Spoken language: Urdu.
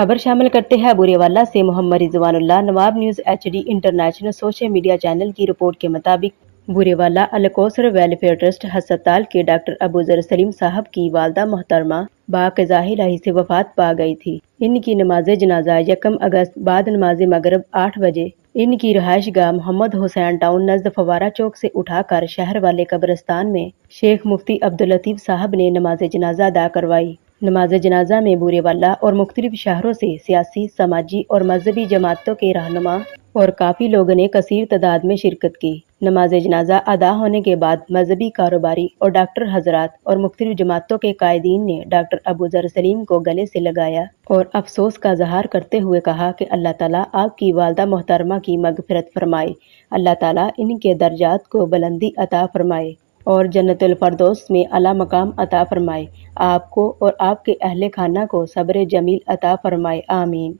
خبر شامل کرتے ہیں بورے سے محمد رضوان اللہ۔ نواب news HD international social media channel کی رپورٹ کے مطابق بورے الکوثر ویلفیئر ٹرسٹ ہسپتال کے ڈاکٹر ابوذر سلیم صاحب کی والدہ محترمہ باقضاء الہی سے وفات پا گئی تھی۔ ان کی نماز جنازہ 1 اگست بعد نماز مغرب 8 بجے ان کی رہائش گاہ محمد حسین ٹاؤن نزد فوارہ چوک سے اٹھا کر شہر والے قبرستان میں شیخ مفتی عبداللطیف صاحب نے نماز جنازہ ادا کروائی۔ نماز جنازہ میں بورے اور مختلف شہروں سے سیاسی، سماجی اور مذہبی جماعتوں کے رہنما اور کافی لوگوں نے کثیر تعداد میں شرکت کی۔ نماز جنازہ ادا ہونے کے بعد مذہبی، کاروباری اور ڈاکٹر حضرات اور مختلف جماعتوں کے قائدین نے ڈاکٹر ابوذر سلیم کو گلے سے لگایا اور افسوس کا اظہار کرتے ہوئے کہا کہ اللہ تعالیٰ آپ کی والدہ محترمہ کی مغفرت فرمائے، اللہ تعالیٰ ان کے درجات کو بلندی عطا فرمائے اور جنت الفردوس میں اعلیٰ مقام عطا فرمائے، آپ کو اور آپ کے اہل خانہ کو صبر جمیل عطا فرمائے، آمین۔